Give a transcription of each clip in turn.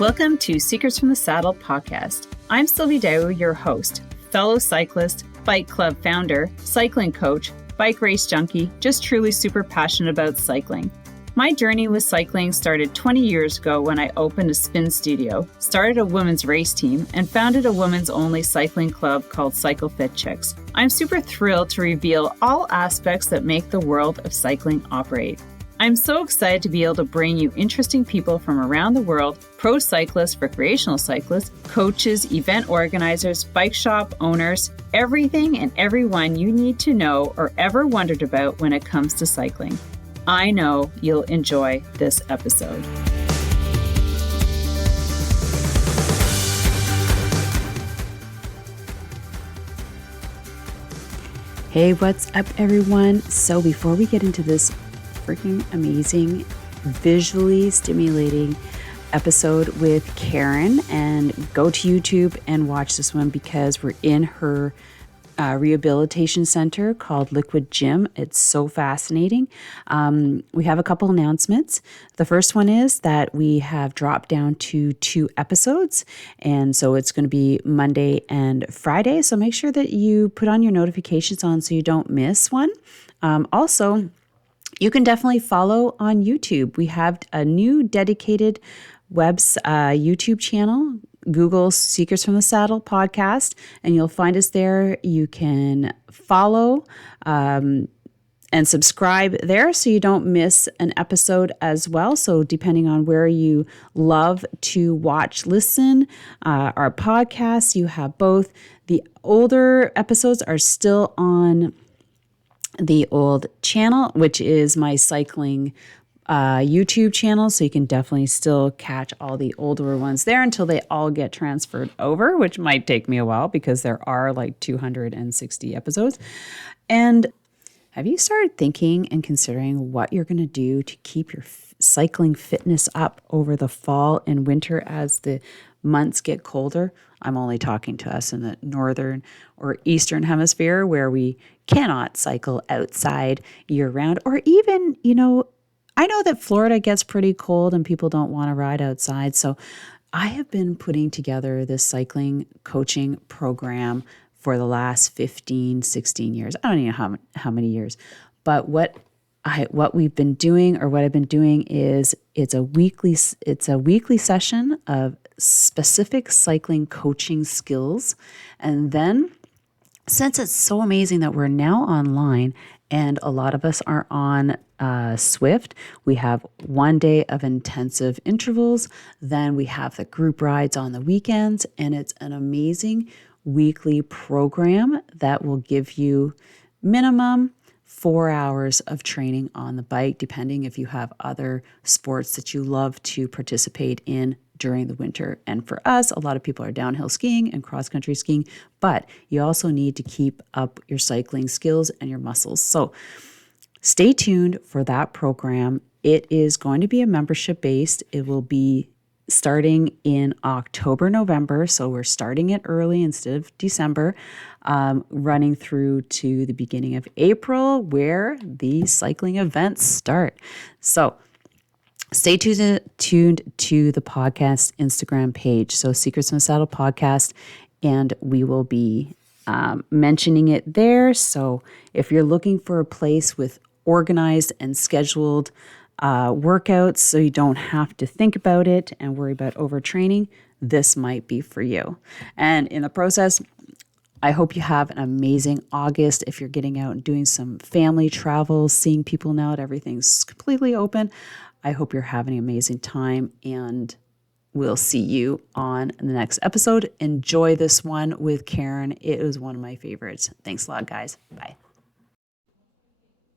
Welcome to Secrets from the Saddle podcast. I'm Sylvie Dow, your host, fellow cyclist, bike club founder, cycling coach, bike race junkie, just truly super passionate about cycling. My journey with cycling started 20 years ago when I opened a spin studio, started a women's race team, and founded a women's only cycling club called Cycle Fit Chicks. I'm super thrilled to reveal all aspects that make the world of cycling operate. I'm so excited to be able to bring you interesting people from around the world, pro cyclists, recreational cyclists, coaches, event organizers, bike shop owners, everything and everyone you need to know or ever wondered about when it comes to cycling. I know you'll enjoy this episode. Hey, what's up, everyone? So before we get into this freaking amazing, visually stimulating episode with Karen, and go to YouTube and watch this one because we're in her rehabilitation center called Liquid Gym. It's so fascinating. We have a couple announcements. The first one is that we have dropped down to 2 episodes, and so it's going to be Monday and Friday. So make sure that you put on your notifications on so you don't miss one. Also, you can definitely follow on YouTube. We have a new dedicated YouTube channel. Google Secrets from the Saddle podcast, and you'll find us there. You can follow and subscribe there so you don't miss an episode as well. So depending on where you love to watch, listen, our podcasts, you have both. The older episodes are still on the old channel, which is my cycling YouTube channel, so you can definitely still catch all the older ones there until they all get transferred over, which might take me a while because there are like 260 episodes. And have you started thinking and considering what you're going to do to keep your cycling fitness up over the fall and winter as the months get colder? I'm only talking to us in the northern or eastern hemisphere where we cannot cycle outside year round, or even, I know that Florida gets pretty cold and people don't want to ride outside. So I have been putting together this cycling coaching program for the last 15, 16 years. I don't even know how many years. But what we've been doing, or what I've been doing, is it's a weekly session of specific cycling coaching skills. And then, since it's so amazing that we're now online and a lot of us are on Swift, we have one day of intensive intervals. Then we have the group rides on the weekends, and it's an amazing weekly program that will give you minimum 4 hours of training on the bike, depending if you have other sports that you love to participate in during the winter. And for us, a lot of people are downhill skiing and cross-country skiing, but you also need to keep up your cycling skills and your muscles. So stay tuned for that program. It is going to be a membership-based. It will be starting in October, November. So we're starting it early instead of December, running through to the beginning of April, where the cycling events start. So stay tuned to the podcast Instagram page. So Secrets from the Saddle podcast, and we will be mentioning it there. So if you're looking for a place with organized and scheduled workouts so you don't have to think about it and worry about overtraining, this might be for you. And in the process, I hope you have an amazing August. If you're getting out and doing some family travel, seeing people now that everything's completely open, I hope you're having an amazing time, and we'll see you on the next episode. Enjoy this one with Karen. It was one of my favorites. Thanks a lot, guys. Bye.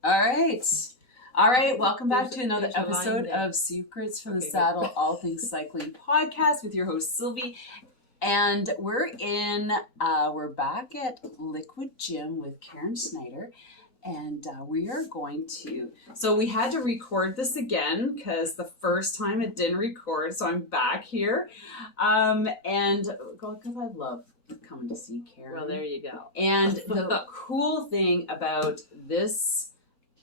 All right. Welcome back to another episode of Secrets from the Saddle, All Things Cycling podcast with your host, Sylvie. And we're back at Liquid Gym with Karen Snyder. And we are going to, so we had to record this again because the first time it didn't record. So I'm back here. And because I love coming to see Karen. Well, there you go. And the cool thing about this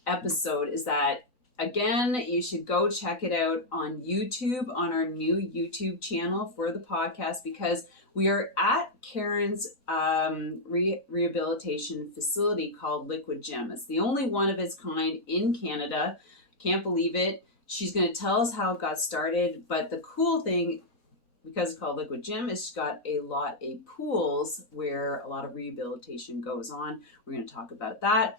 episode is that again, you should go check it out on YouTube, on our new YouTube channel for the podcast, because we are at Karen's rehabilitation facility called Liquid Gym. It's the only one of its kind in Canada. Can't believe it. She's going to tell us how it got started. But the cool thing, because it's called Liquid Gym, it's got a lot of pools where a lot of rehabilitation goes on. We're going to talk about that.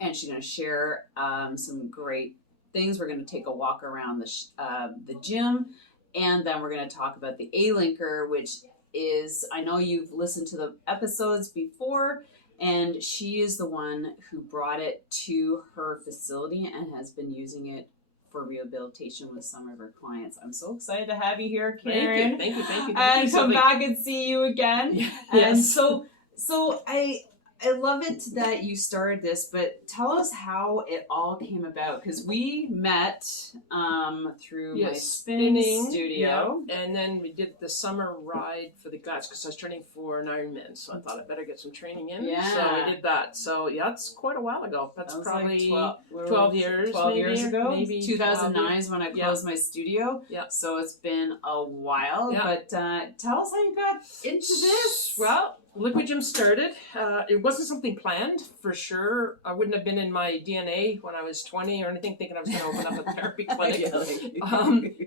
And she's going to share some great things. We're going to take a walk around the gym. And then we're going to talk about the ALINKER, which is, I know you've listened to the episodes before, and she is the one who brought it to her facility and has been using it for rehabilitation with some of her clients. I'm so excited to have you here, Karen. Thank you. And come back and see you again. Yes. And so I love it that you started this, but tell us how it all came about, because we met through my spinning studio. Yeah. And then we did the summer ride for the guys, because I was training for an Ironman, so I thought I'd better get some training in. Yeah. So we did that. So yeah, it's quite a while ago. That's probably like 12 years. 12 years ago. Maybe 2009 is when I closed my studio. Yeah. So it's been a while. Yeah. But tell us how you got into this. Well, Liquid Gym started. It wasn't something planned, for sure. I wouldn't have been in my DNA when I was 20 or anything thinking I was going to open up a therapy clinic.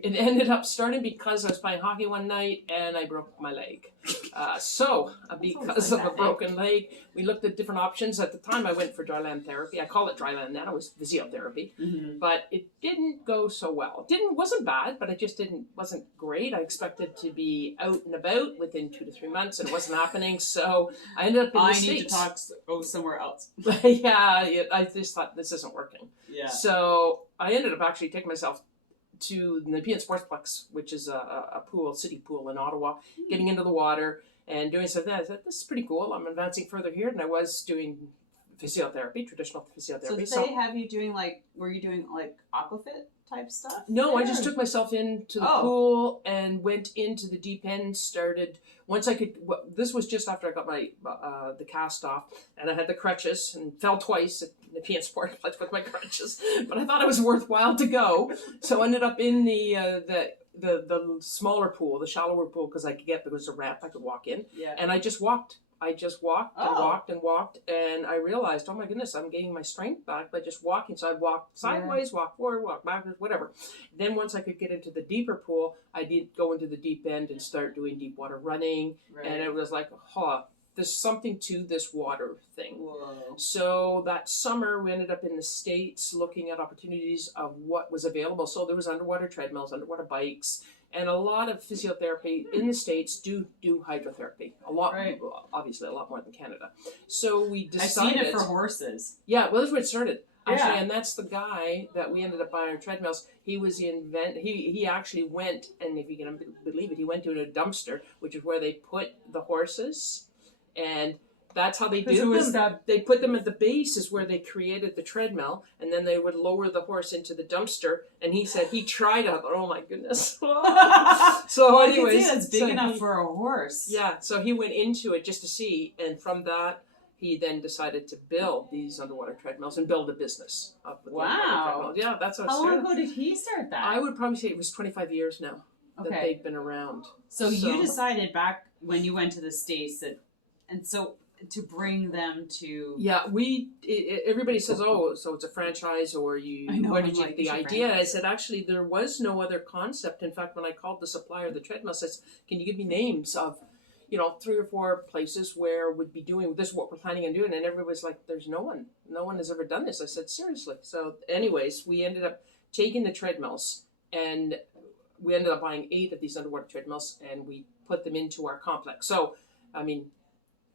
It ended up starting because I was playing hockey one night and I broke my leg. Because of a broken leg, we looked at different options. At the time, I went for dryland therapy. I call it dryland now. It was physiotherapy. Mm-hmm. But it didn't go so well. It wasn't bad, but it just wasn't great. I expected to be out and about within 2 to 3 months, and it wasn't happening. So I ended up in the States. I need to go somewhere else. Yeah, I just thought this isn't working. Yeah. So I ended up actually taking myself to the Nepean Sportsplex, which is a city pool in Ottawa, getting into the water and doing something. I said, this is pretty cool. I'm advancing further here. And I was doing physiotherapy, traditional physiotherapy. So did they have you doing were you doing aquafit type stuff? No, I just took myself into the pool and went into the deep end, this was just after I got my the cast off, and I had the crutches and fell twice at Nepean Sportsplex with my crutches, but I thought it was worthwhile to go. So I ended up in the smaller pool, the shallower pool, because there was a ramp I could walk in. Yeah. And I just walked and walked, and I realized, oh my goodness, I'm gaining my strength back by just walking. So I'd walk sideways, walk forward, walk backwards, whatever. Then once I could get into the deeper pool, I did go into the deep end and start doing deep water running. Right. And it was like, there's something to this water thing. Whoa. So that summer, we ended up in the States looking at opportunities of what was available. So there was underwater treadmills, underwater bikes, and a lot of physiotherapy in the States do hydrotherapy. A lot, right. Obviously a lot more than Canada. So we decided... I've seen it for horses. Yeah, well, that's where it started. Actually, and that's the guy that we ended up buying our treadmills. He actually went, and if you can believe it, he went to a dumpster, which is where they put the horses, and that's how they do them. They put them at the base is where they created the treadmill, and then they would lower the horse into the dumpster. And he said he tried it. I thought, oh my goodness. So anyways, that's big enough for a horse. Yeah, so he went into it just to see, and from that, he then decided to build these underwater treadmills and build a business. Wow. Yeah, that's how it started. How long ago did he start that? I would probably say it was 25 years now that they've been around. So you decided back when you went to the States to bring them to... Yeah, everybody says, so it's a franchise, or where did you get the idea? I said, actually, there was no other concept. In fact, when I called the supplier of the treadmill, I said, can you give me names of 3 or 4 places where we'd be doing this, what we're planning on doing? And everybody was like, there's no one has ever done this. I said, seriously. So anyways, we ended up taking the treadmills, and we ended up buying 8 of these underwater treadmills, and we put them into our complex. So,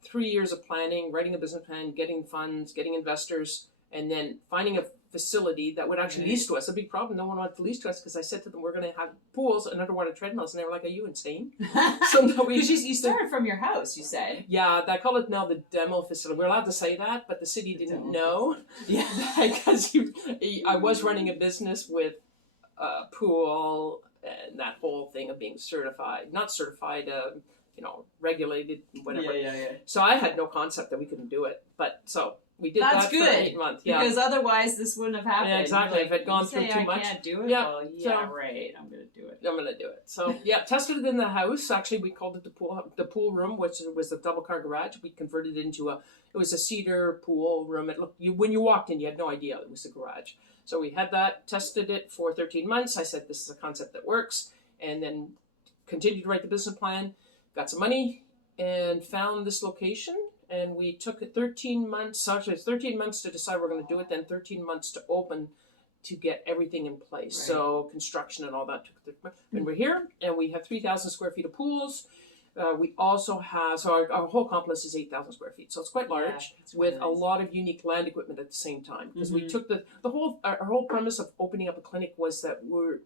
3 years of planning, writing a business plan, getting funds, getting investors, and then finding a facility that would actually lease to us. A big problem, no one wanted to lease to us, because I said to them, we're going to have pools and underwater treadmills, and they were like, are you insane? So you started from your house, you said. Yeah, I call it now the demo facility. We're allowed to say that, but the city didn't know. Yeah. Because I was running a business with a pool and that whole thing of being regulated, whatever. Yeah. So I had no concept that we couldn't do it. But so We did That's that good, for 8 months. Yeah. Because otherwise this wouldn't have happened. Yeah, exactly. Like, if it had gone you through say too I much. can't do it. Yeah. Well, yeah, right. I'm gonna do it. I'm gonna do it. So yeah, tested it in the house. Actually, we called it the pool room, which was a double car garage. We converted it into it was a cedar pool room. It looked when you walked in, you had no idea it was a garage. So we had that, tested it for 13 months. I said this is a concept that works, and then continued to write the business plan. Got some money and found this location. And we took 13 months, actually it's 13 months to decide we're going to do it, then 13 months to open to get everything in place. Right. So construction and all that took 13 months. And we're here, and we have 3,000 square feet of pools. We also have, so our whole complex is 8,000 square feet. So it's quite large with a lot of unique land equipment at the same time. Because we took our whole premise of opening up a clinic was that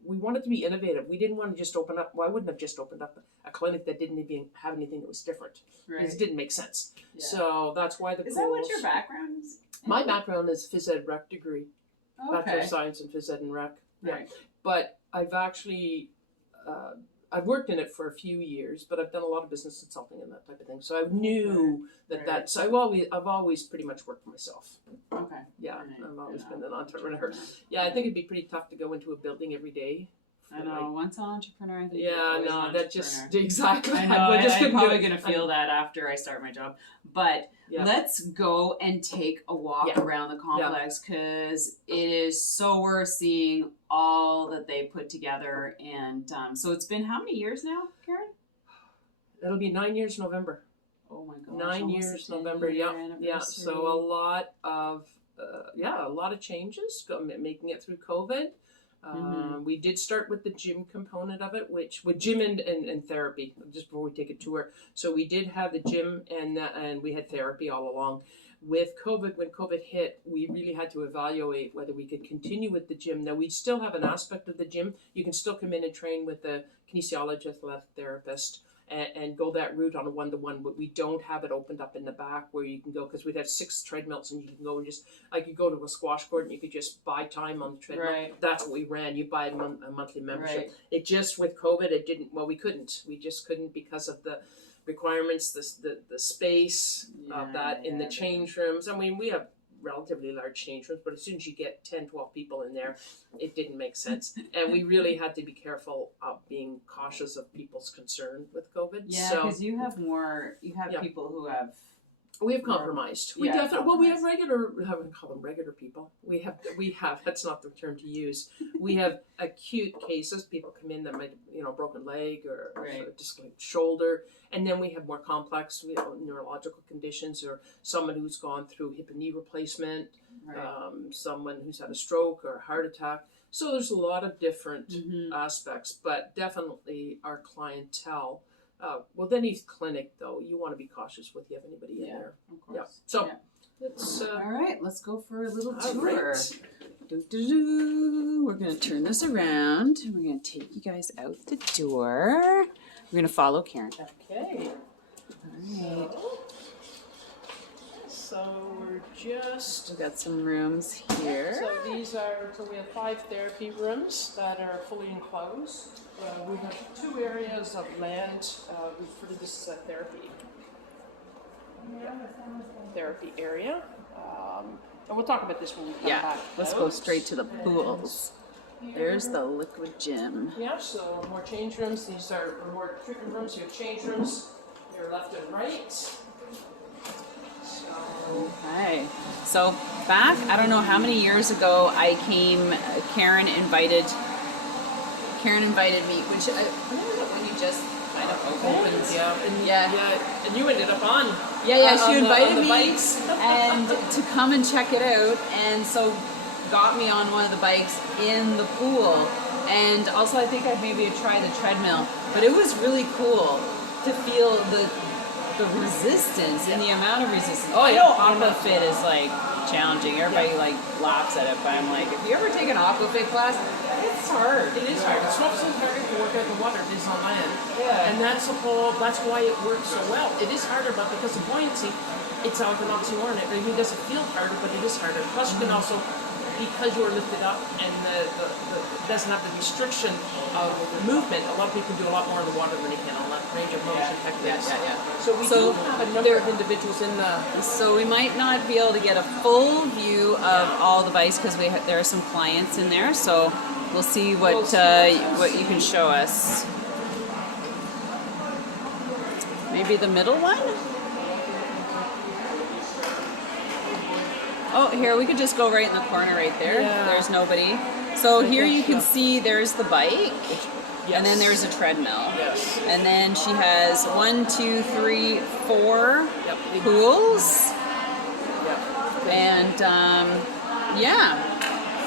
we wanted to be innovative. We didn't want to just open up, well, I wouldn't have just opened up a clinic that didn't even have anything that was different. Right. It didn't make sense. Yeah. So that's why the pools. Is that what your background is? My background is phys ed rec degree. Okay. Bachelor of Science in phys ed and rec. Right. Yeah. But I've actually, I've worked in it for a few years, but I've done a lot of business consulting and that type of thing. So I knew that. So I've always pretty much worked for myself. Okay. Yeah, I've always been an entrepreneur. Yeah, I think it'd be pretty tough to go into a building every day. I know. Once an entrepreneur, I think. Yeah, no, that just exactly. I know. I'm probably gonna feel that after I start my job. But let's go and take a walk around the complex because it is so worth seeing all that they put together. And so it's been how many years now, Karen? It'll be 9 years November. Oh my gosh! 9 years November. Yeah. So a lot of changes, making it through COVID. We did start with the gym component of it, with gym and therapy, just before we take a tour. So we did have the gym and we had therapy all along. With COVID, when COVID hit, we really had to evaluate whether we could continue with the gym. Now, we still have an aspect of the gym. You can still come in and train with a kinesiologist, athletic therapist, and go that route on a one-to-one, but we don't have it opened up in the back where you can go, because we'd have 6 treadmills and you can go and just, like you go to a squash court and you could just buy time on the treadmill. Right. That's what we ran. You buy a monthly membership. Right. It just, with COVID, we couldn't. We just couldn't because of the requirements, the space of that in the change rooms. I mean, we have relatively large change rooms, but as soon as you get 10, 12 people in there, it didn't make sense. And we really had to be careful of being cautious of people's concern with COVID. Yeah, because you have people who have... We have compromised. We definitely. Well, we have regular. I wouldn't call them regular people. We have. That's not the term to use. We have acute cases. People come in that might, broken leg or dislocated shoulder, and then we have more complex, neurological conditions, or someone who's gone through hip and knee replacement, someone who's had a stroke or a heart attack. So there's a lot of different aspects, but definitely our clientele. With any clinic, though, you want to be cautious with you have anybody in there. Of course. Yeah. So, let's... all right, let's go for a little tour. Right. We're going to turn this around. We're going to take you guys out the door. We're going to follow Karen. Okay. All right. So we've got some rooms here. So we have 5 therapy rooms that are fully enclosed. We have 2 areas of land. We refer to this as a therapy area. And we'll talk about this when we come back. Let's go straight to the pools. There's the liquid gym. Yeah, so more change rooms. These are more treatment rooms. You have change rooms. Your left and right. Okay. So back, I don't know how many years ago I came, Karen invited me, which when you just kind of opened. And you ended up on. She invited me and to come and check it out, and so got me on one of the bikes in the pool, and also I think I'd maybe try the treadmill, but it was really cool to feel the resistance and the amount of resistance. I know Aquafit is like challenging. Everybody like laughs at it, but I'm like, if you ever take an Aquafit class, it's hard. It is hard. It's not so hard to work out the water it is on land. Yeah. And that's why it works so well. It is harder, but because of buoyancy, it's like an oxymoron. It doesn't feel harder, but it is harder. Plus, you can also because you're lifted up and it doesn't have the restriction of movement, a lot of people do a lot more in the water than they can on that range of motion techniques. So we do have a number of individuals in the... So we might not be able to get a full view of all the bikes because there are some clients in there. So we'll see what you can show us. Maybe the middle one? Oh, here, we could just go right in the corner right there. Yeah. There's nobody. So here you can see there's the bike, and then there's a treadmill. Yes. And then she has 1, 2, 3, 4 pools. Yep. And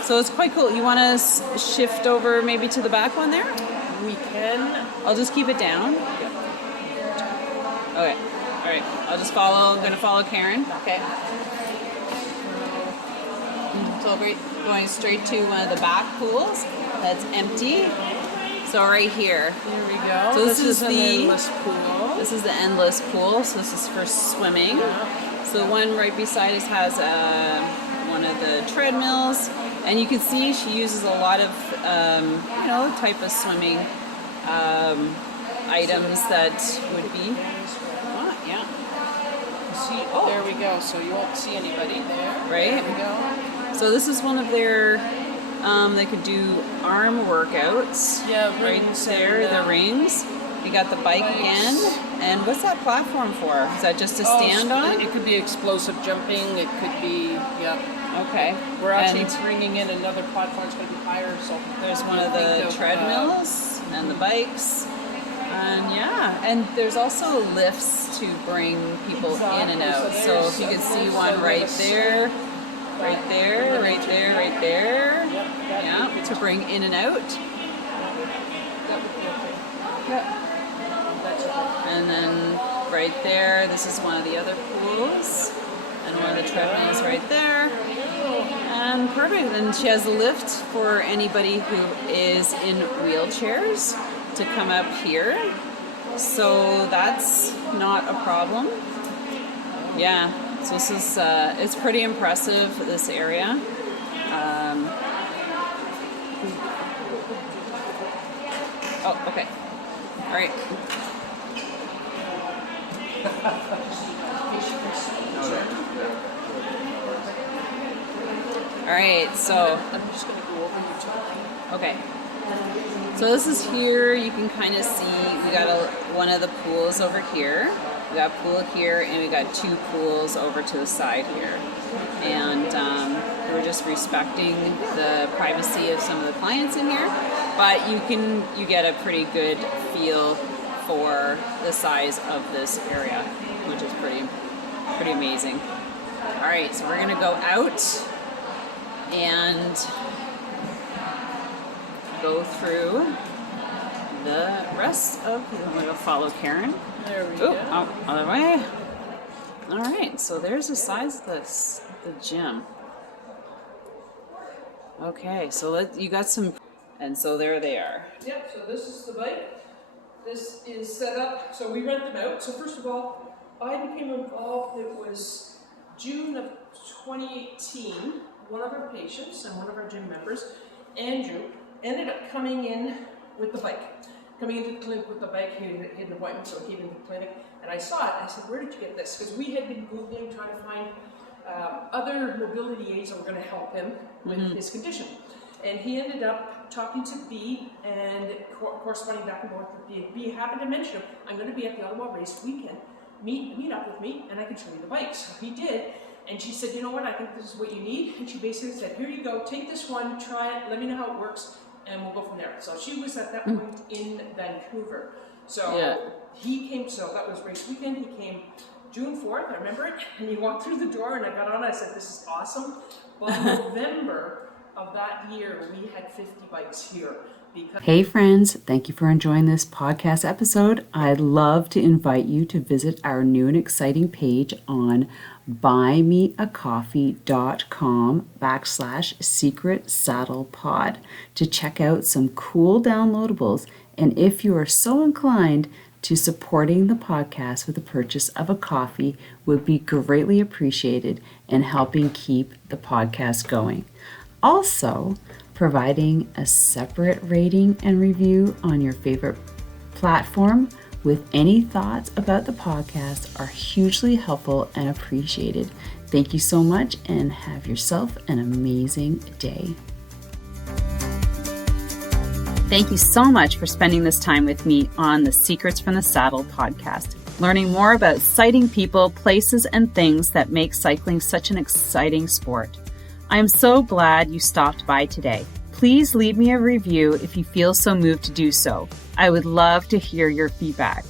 so it's quite cool. You want to shift over maybe to the back one there? We can. I'll just keep it down. Yep. Okay. All right. I'll just follow. I'm going to follow Karen. Okay. So we're going straight to one of the back pools that's empty. So right here. There we go. So this is an endless pool. This is the endless pool. So this is for swimming. Yeah. So the one right beside us has one of the treadmills, and you can see she uses a lot of type of swimming items that would be. Yeah. See, there we go. So you won't see anybody there. Right. There we go. So this is one of their, they could do arm workouts. Yeah, right rings there, and, the rings. You got the bike bikes. again. And what's that platform for? Is that just to stand on? It could be explosive jumping. It could be, Okay. We're actually bringing in another platform. It's going to be higher. So there's one of the treadmills and the bikes. And there's also lifts to bring people in and out. So if you can see one right there. Right there, right there, right there. Yeah, to bring in and out. Yep. And then right there, this is one of the other pools. And one of the treadmills right there. And perfect. And she has a lift for anybody who is in wheelchairs to come up here. So that's not a problem. Yeah. So this is, it's pretty impressive, this area. Okay. All right. All right, so. I'm just going to go over you two. Okay. So this is here, you can kind of see, we got one of the pools over here. We got a pool here, and we got 2 pools over to the side here. And we're just respecting the privacy of some of the clients in here, but you get a pretty good feel for the size of this area, which is pretty amazing. All right, so we're gonna go out and go through the rest of. I'm gonna follow Karen. There we go. Other way. All right, so there's the size of the gym. Okay, so you got some, and so there they are. Yep. So this is the bike. This is set up. So we rent them out. So first of all, I became involved. It was June of 2018. One of our patients and one of our gym members, Andrew, ended up coming in with the bike. Coming into the clinic with the bike, he had an appointment, so he came into the clinic, and I saw it. I said, "Where did you get this?" Because we had been Googling, trying to find other mobility aids that were going to help him with his condition. And he ended up talking to B and corresponding back and forth with B. B happened to mention, "I'm going to be at the Ottawa race weekend. Meet up with me, and I can show you the bike." So he did. And she said, "You know what? I think this is what you need." And she basically said, "Here you go. Take this one. Try it. Let me know how it works. And we'll go from there." So she was at that point in Vancouver. So he came, so that was race weekend. He came June 4th, I remember it. And he walked through the door and I got on, I said, "This is awesome." Well, in November of that year, we had 50 bikes here. Hey friends, thank you for enjoying this podcast episode. I'd love to invite you to visit our new and exciting page on buymeacoffee.com/secretsaddlepod to check out some cool downloadables. And if you are so inclined to supporting the podcast with the purchase of a coffee would be greatly appreciated in helping keep the podcast going. Also, providing a separate rating and review on your favorite platform with any thoughts about the podcast are hugely helpful and appreciated. Thank you so much and have yourself an amazing day. Thank you so much for spending this time with me on the Secrets from the Saddle podcast, learning more about citing people, places, and things that make cycling such an exciting sport. I am so glad you stopped by today. Please leave me a review if you feel so moved to do so. I would love to hear your feedback.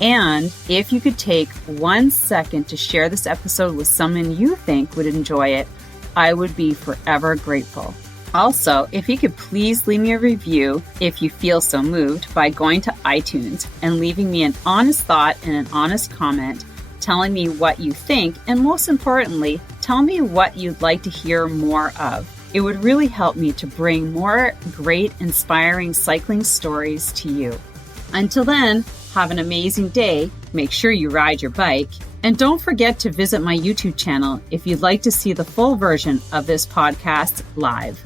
And if you could take 1 second to share this episode with someone you think would enjoy it, I would be forever grateful. Also, if you could please leave me a review if you feel so moved by going to iTunes and leaving me an honest thought and an honest comment, telling me what you think, and most importantly, tell me what you'd like to hear more of. It would really help me to bring more great, inspiring cycling stories to you. Until then, have an amazing day. Make sure you ride your bike. And don't forget to visit my YouTube channel if you'd like to see the full version of this podcast live.